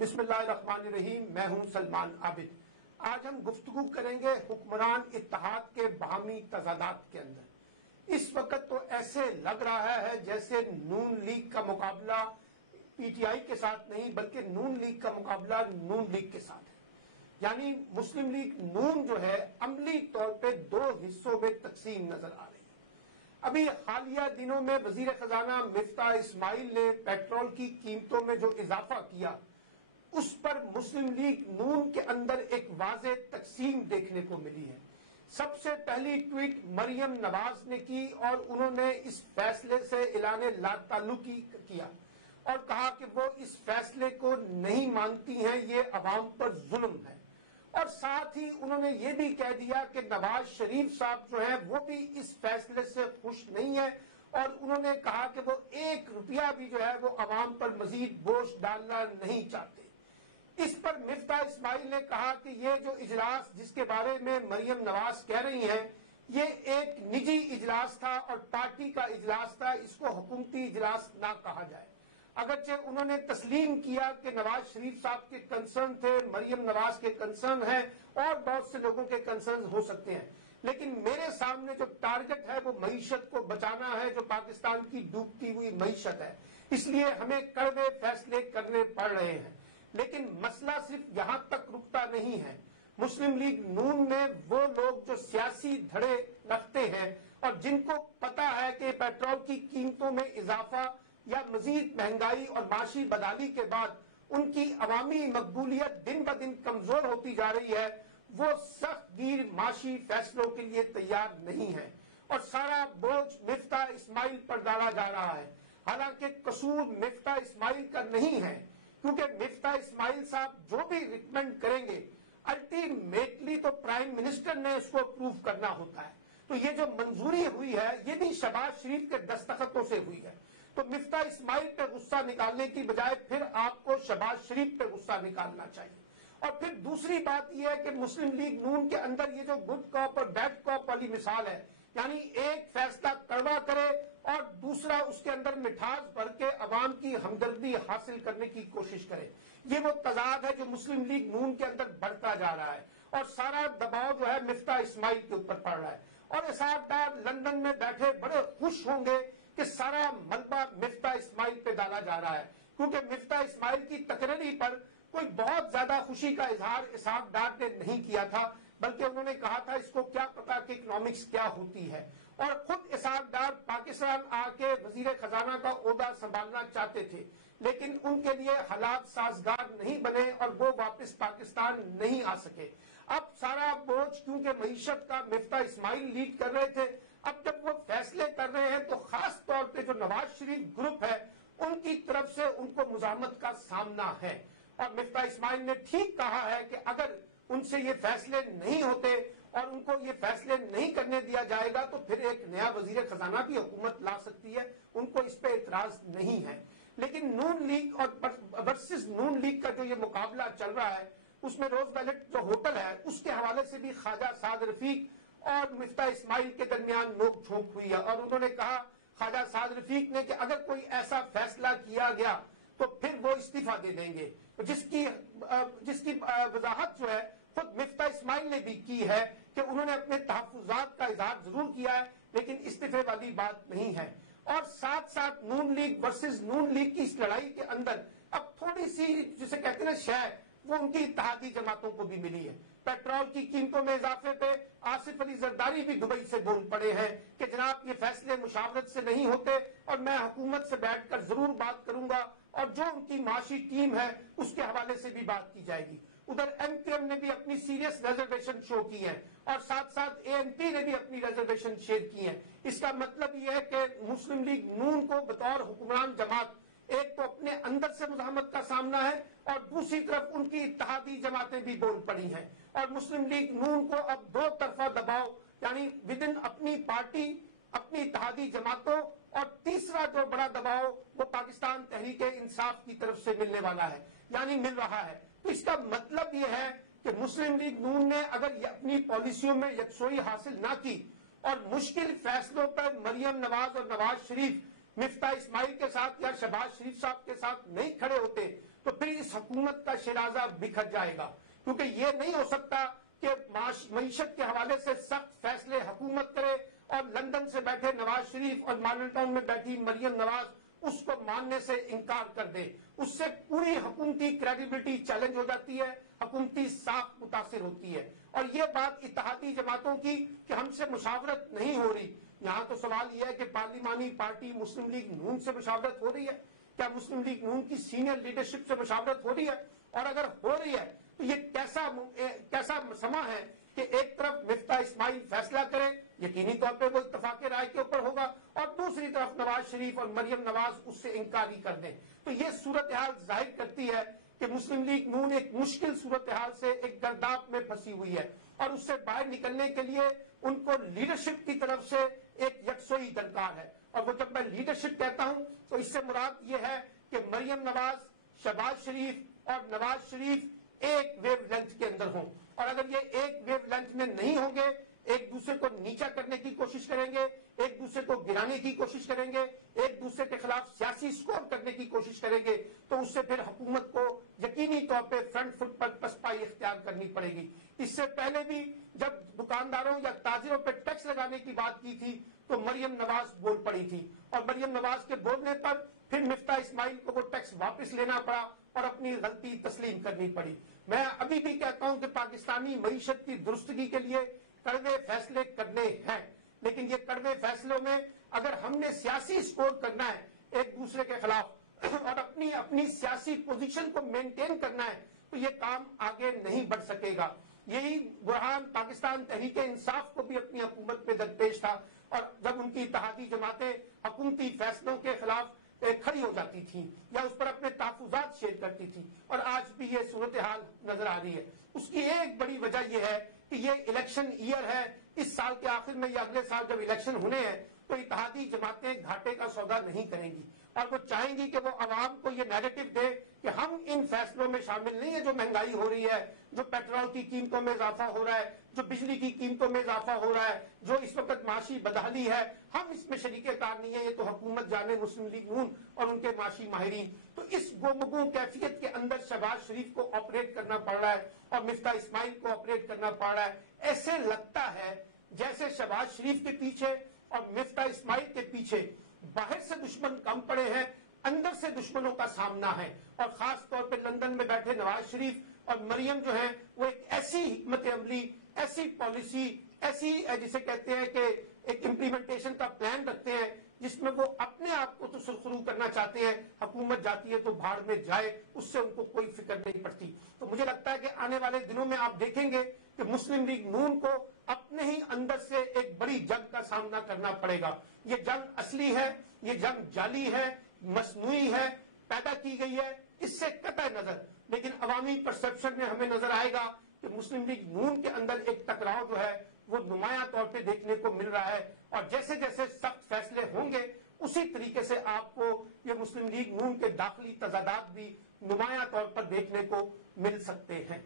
बिस्मिल्लाहिर्रहमानिर्रहीम। मैं हूं सलमान आबिद। आज हम गुफ्तगू करेंगे हुक्मरान इत्तेहाद के बाहमी तजादात के अंदर। इस वक्त तो ऐसे लग रहा है जैसे नून लीग का मुकाबला पीटीआई के साथ नहीं बल्कि नून लीग का मुकाबला नून लीग के साथ है। यानी मुस्लिम लीग नून जो है अमली तौर पे दो हिस्सों में तकसीम नजर आ रही है। अभी हालिया दिनों में वजीर खजाना मिफ्ता इस्माइल ने पेट्रोल की कीमतों में जो इजाफा किया उस पर मुस्लिम लीग नून के अंदर एक वाज़े तकसीम देखने को मिली है। सबसे पहली ट्वीट मरियम नवाज ने की और उन्होंने इस फैसले से ऐलाने लाताल्लुकी किया और कहा कि वो इस फैसले को नहीं मानती हैं, ये अवाम पर जुल्म है। और साथ ही उन्होंने ये भी कह दिया कि नवाज शरीफ साहब जो है वो भी इस फैसले से खुश नहीं है और उन्होंने कहा कि वो 1 रुपया भी जो है वो अवाम पर मजीद बोझ डालना नहीं चाहते। इस पर मिफ्ता इस्माइल ने कहा कि ये जो इजलास जिसके बारे में मरियम नवाज कह रही हैं ये एक निजी इजलास था और पार्टी का इजलास था, इसको हुकूमती इजलास ना कहा जाए। अगरचे उन्होंने तस्लीम किया कि नवाज शरीफ साहब के कंसर्न थे, मरियम नवाज के कंसर्न है और बहुत से लोगों के कंसर्न हो सकते हैं, लेकिन मेरे सामने जो टारगेट है वो मईशत को बचाना है, जो पाकिस्तान की डूबती हुई मईशत है। इसलिए हमें कड़वे फैसले करने पड़ रहे हैं। लेकिन मसला सिर्फ यहां तक रुकता नहीं है। मुस्लिम लीग नून में वो लोग जो सियासी धड़े रखते हैं और जिनको पता है कि पेट्रोल की कीमतों में इजाफा या मजीद महंगाई और माशी बदहाली के बाद उनकी अवामी मकबूलियत दिन ब दिन कमजोर होती जा रही है, वो सख्त गिर माशी फैसलों के लिए तैयार नहीं है और सारा बोझ मिफ्ता इस्माइल पर डाला जा रहा है। हालांकि कसूर मिफ्ता इस्माइल का नहीं है, क्योंकि मिफ्ता इस्माइल साहब जो भी रिकमेंड करेंगे अल्टीमेटली तो प्राइम मिनिस्टर ने उसको अप्रूव करना होता है। तो ये जो मंजूरी हुई है ये भी शहबाज शरीफ के दस्तखतों से हुई है। तो मिफ्ता इस्माइल पे गुस्सा निकालने की बजाय फिर आपको शहबाज शरीफ पे गुस्सा निकालना चाहिए। और फिर दूसरी बात यह है कि मुस्लिम लीग नून के अंदर ये जो गुड कॉप और बैड कॉप वाली मिसाल है, यानी एक फैसला कड़वा करे और दूसरा उसके अंदर मिठास भर के अवाम की हमदर्दी हासिल करने की कोशिश करे, ये वो तजाद है जो मुस्लिम लीग नून के अंदर बढ़ता जा रहा है और सारा दबाव जो है मिफ्ता इस्माइल के ऊपर पड़ रहा है। और इसाक डार लंदन में बैठे बड़े खुश होंगे कि सारा मलबा मिफ्ता इस्माइल पे डाला जा रहा है, क्योंकि मिफ्ता इस्माइल की तकरीरी पर कोई बहुत ज्यादा खुशी का इजहार इसाक डार ने नहीं किया था, बल्कि उन्होंने कहा था इसको क्या पता कि इकोनॉमिक्स क्या होती है। और खुद इसाक डार पाकिस्तान आके वजीर खजाना का ओहदा संभालना चाहते थे, लेकिन उनके लिए हालात साजगार नहीं बने और वो वापस पाकिस्तान नहीं आ सके। अब सारा बोझ क्योंकि मईशत का मिफ्ता इस्माइल लीड कर रहे थे, अब जब वो फैसले कर रहे हैं तो खास तौर पे जो नवाज शरीफ ग्रुप है उनकी तरफ से उनको मुजाहमत का सामना है। और मिफ्ता इस्माइल ने ठीक कहा है कि अगर उनसे ये फैसले नहीं होते और उनको ये फैसले नहीं करने दिया जाएगा तो फिर एक नया वजीर खजाना भी हुकूमत ला सकती है, उनको इस पे इतराज नहीं है। लेकिन नून लीग और वर्सेस नून लीग का जो ये मुकाबला चल रहा है उसमें रोज वैलेट जो होटल है उसके हवाले से भी ख्वाजा साद रफीक और मिफ्ता इस्माइल के दरमियान नोक झोंक हुई है और उन्होंने कहा ख्वाजा साद रफीक ने कि अगर कोई ऐसा फैसला किया गया तो फिर वो इस्तीफा दे देंगे, तो जिसकी वजाहत जो है खुद मिफ्ता इस्माइल ने भी की है कि उन्होंने अपने तहफ्फुजात का इजहार जरूर किया है लेकिन इस्तीफे वाली बात नहीं है। और साथ साथ नून लीग वर्सेस नून लीग की इस लड़ाई के अंदर अब थोड़ी सी जिसे कहते हैं ना शय वो उनकी इत्तेहादी जमातों को भी मिली है। पेट्रोल की कीमतों में इजाफे पे आसिफ अली जरदारी भी दुबई से बोल पड़े हैं कि जनाब ये फैसले मुशावरत से नहीं होते और मैं हुकूमत से बैठकर जरूर बात करूंगा और जो उनकी माशी टीम है उसके हवाले से भी बात की जाएगी। उधर एमक्यूएम ने भी अपनी सीरियस रिजर्वेशन शो की है और साथ साथ एएनपी ने भी अपनी रिजर्वेशन शेयर की है। इसका मतलब यह है कि मुस्लिम लीग नून को बतौर हुक्मरान जमात एक तो अपने अंदर से मुजाहमत का सामना है और दूसरी तरफ उनकी इत्तेहादी जमातें भी बोल पड़ी हैं और मुस्लिम लीग नून को अब दो तरफा दबाव यानी विद इन अपनी पार्टी, अपनी इत्तेहादी जमातों और तीसरा जो बड़ा दबाव वो पाकिस्तान तहरीक इंसाफ की तरफ से मिलने वाला है यानी मिल रहा है। तो इसका मतलब यह है कि मुस्लिम लीग नून ने अगर अपनी पॉलिसियों में यकसोई हासिल ना की और मुश्किल फैसलों पर मरियम नवाज और नवाज शरीफ मिफ्ता इस्माइल के साथ या शहबाज शरीफ साहब के साथ नहीं खड़े होते तो फिर इस हुकूमत का शिराजा बिखर जाएगा, क्योंकि ये नहीं हो सकता कि मईशत के हवाले से सख्त फैसले हुकूमत करे और लंदन से बैठे नवाज शरीफ और मॉडल टाउन में बैठी मरियम नवाज उसको मानने से इनकार कर दे। उससे पूरी हुकूमती क्रेडिबिलिटी चैलेंज हो जाती है, हुकूमती साख मुतासिर होती है। और ये बात इत्तेहादी जमातों की कि हमसे मुशावरत नहीं हो रही, यहाँ तो सवाल यह है कि पार्लिमानी पार्टी मुस्लिम लीग नून से मुशावरत हो रही है? क्या मुस्लिम लीग नून की सीनियर लीडरशिप से मुशावरत हो रही है? और अगर हो रही है तो ये कैसा समा है कि एक तरफ मिफ्ता इस्माइल फैसला करें, यकीनी तौर पर वो इत्तफाक राय के ऊपर होगा, और दूसरी तरफ नवाज शरीफ और मरियम नवाज उससे इनकार ही कर दें। तो ये सूरत हाल जाहिर करती है कि मुस्लिम लीग नून एक मुश्किल सूरत हाल से, एक गर्दाब में फंसी हुई है, और उससे बाहर निकलने के लिए उनको लीडरशिप की तरफ से एक यकसोई दरकार है। और वो जब मैं लीडरशिप कहता हूं तो इससे मुराद ये है कि मरियम नवाज, शहबाज शरीफ और नवाज शरीफ एक वेव लेंथ के अंदर हों, और अगर ये एक वेव लेंथ में नहीं होंगे, एक दूसरे को नीचा करने की कोशिश करेंगे, एक दूसरे को गिराने की कोशिश करेंगे, एक दूसरे के खिलाफ सियासी स्कोर करने की कोशिश करेंगे, तो उससे फिर हुकूमत को यकीनी तौर पे फ्रंट फुट पर पसपाई इख्तियार करनी पड़ेगी। इससे पहले भी जब दुकानदारों या ताजिरों पर टैक्स लगाने की बात की थी तो मरियम नवाज बोल पड़ी थी, और मरियम नवाज के बोलने पर फिर मिफ्ता इस्माइल को वो टैक्स वापस लेना पड़ा और अपनी गलती तस्लीम करनी पड़ी। मैं अभी भी कहता हूं कि पाकिस्तानी मईशत की दुरुस्तगी के लिए कड़वे फैसले करने हैं, लेकिन ये कड़वे फैसलों में अगर हमने सियासी स्कोर करना है एक दूसरे के खिलाफ और अपनी सियासी पोजीशन को मेंटेन करना है, तो ये काम आगे नहीं बढ़ सकेगा। यही बुरहान पाकिस्तान तहरीके इंसाफ को भी अपनी हुकूमत में दरपेश था, और जब उनकी इत्तेहादी जमातें हुकूमती फैसलों के खिलाफ खड़ी हो जाती थी या उस पर अपने तहफुजात शेयर करती थी, और आज भी ये सूरत हाल नजर आ रही है। उसकी एक बड़ी वजह यह है कि ये इलेक्शन ईयर है, इस साल के आखिर में या अगले साल जब इलेक्शन होने हैं तो इत्तेहादी जमातें घाटे का सौदा नहीं करेंगी, और वो चाहेंगी कि वो आवाम को ये नैरेटिव दे कि हम इन फैसलों में शामिल नहीं है। जो महंगाई हो रही है, जो पेट्रोल की कीमतों में इजाफा हो रहा है, जो बिजली की कीमतों में इजाफा हो रहा है, जो इस वक्त माशी बदहाली है, हम इसमें शरीके-कार नहीं है, ये तो हुकूमत जाने, मुस्लिम लीग नून और उनके माशी माहिरीन। तो इस गोमगू कैफियत के अंदर शहबाज शरीफ को ऑपरेट करना पड़ रहा है और मिफ्ता इस्माइल को ऑपरेट करना पड़ रहा है। ऐसे लगता है जैसे शहबाज शरीफ के पीछे और मिफ्ता इस्माइल के पीछे बाहर से दुश्मन कम पड़े हैं, अंदर से दुश्मनों का सामना है। और खास तौर पे लंदन में बैठे नवाज शरीफ और मरियम जो है वो एक ऐसी हिकमत अमली, ऐसी पॉलिसी, ऐसी जिसे कहते हैं कि एक इम्प्लीमेंटेशन का प्लान रखते हैं जिसमें वो अपने आप को तो सुरखरू करना चाहते हैं, हुकूमत जाती है तो भाड़ में जाए, उससे उनको कोई फिक्र नहीं पड़ती। तो मुझे लगता है कि आने वाले दिनों में आप देखेंगे कि मुस्लिम लीग नून को अपने ही अंदर से एक बड़ी जंग का सामना करना पड़ेगा। ये जंग असली है, ये जंग जाली है, मसनूई है, पैदा की गई है, इससे कतई नजर, लेकिन अवामी परसेप्शन में हमें नजर आएगा कि मुस्लिम लीग नून के अंदर एक टकराव जो है वो नुमाया तौर पे देखने को मिल रहा है। और जैसे जैसे सख्त फैसले होंगे उसी तरीके से आपको ये मुस्लिम लीग नून के दाखिली तजादात भी नुमाया तौर पर देखने को मिल सकते हैं।